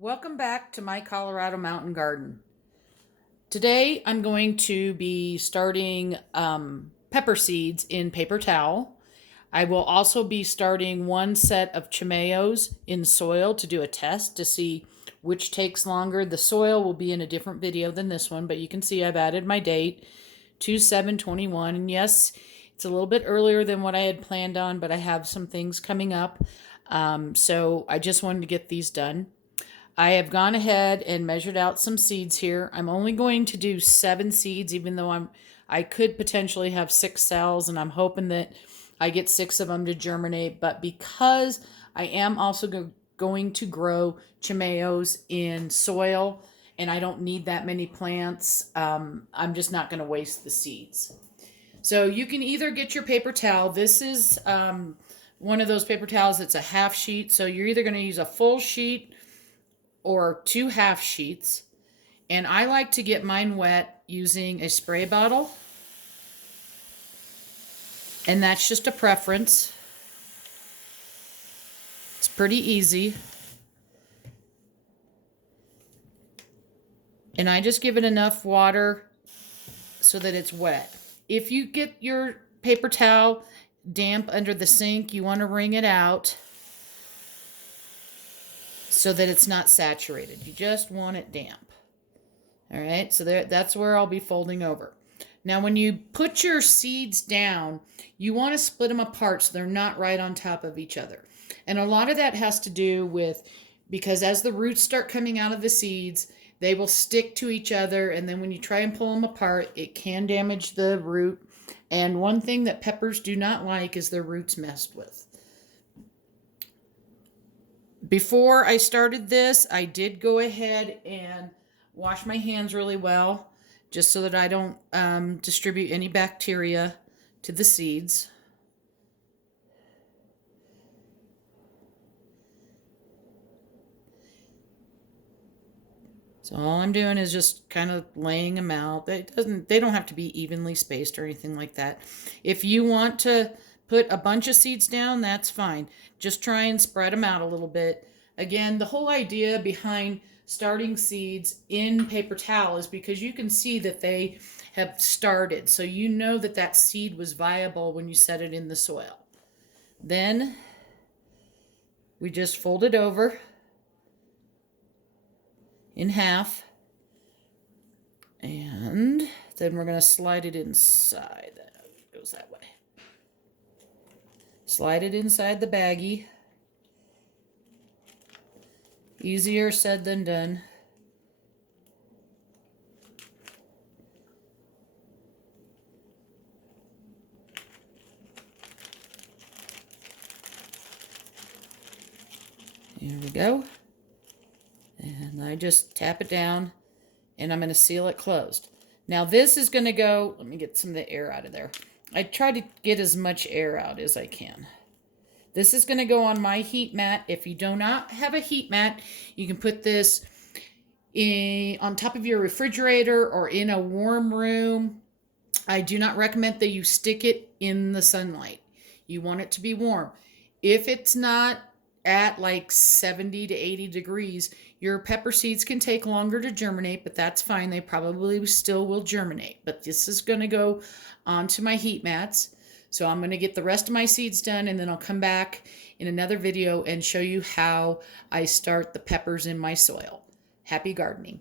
Welcome back to my Colorado Mountain Garden. Today I'm going to be starting pepper seeds in paper towel. I will also be starting one set of chimeos in soil to do a test to see which takes longer. The soil will be in a different video than this one, but you can see I've added my date to 7/21. And yes, it's a little bit earlier than what I had planned on, but I have some things coming up. So I just wanted to get these done. I have gone ahead and measured out some seeds here. I'm only going to do 7 seeds, even though I could potentially have 6 cells, and I'm hoping that I get 6 of them to germinate. But because I am also going to grow chimeos in soil, and I don't need that many plants, I'm just not going to waste the seeds. So you can either get your paper towel. This is one of those paper towels that's a half sheet. So you're either going to use a full sheet or 2 half sheets. And I like to get mine wet using a spray bottle. And that's just a preference. It's pretty easy. And I just give it enough water so that it's wet. If you get your paper towel damp under the sink, you want to wring it out so that it's not saturated. You just want it damp. All right, so that's where I'll be folding over. Now, when you put your seeds down, you want to split them apart so they're not right on top of each other. And a lot of that has to do with, because as the roots start coming out of the seeds, they will stick to each other, and then when you try and pull them apart, it can damage the root. And one thing that peppers do not like is their roots messed with. Before I started this, I did go ahead and wash my hands really well, just so that I don't distribute any bacteria to the seeds. So all I'm doing is just kind of laying them out. They don't have to be evenly spaced or anything like that. If you want to put a bunch of seeds down, that's fine. Just try and spread them out a little bit. Again, the whole idea behind starting seeds in paper towel is because you can see that they have started. So you know that that seed was viable when you set it in the soil. Then we just fold it over in half, and then we're going to slide it inside. It goes that way. Slide it inside the baggie. Easier said than done. Here we go. And I just tap it down, and I'm going to seal it closed. Now this is going to go, let me get some of the air out of there. I try to get as much air out as I can. This is going to go on my heat mat. If you do not have a heat mat, you can put this on top of your refrigerator or in a warm room. I do not recommend that you stick it in the sunlight. You want it to be warm. If it's not at like 70 to 80 degrees, your pepper seeds can take longer to germinate, but that's fine. They probably still will germinate. But this is going to go onto my heat mats. So I'm going to get the rest of my seeds done, and then I'll come back in another video and show you how I start the peppers in my soil. Happy gardening.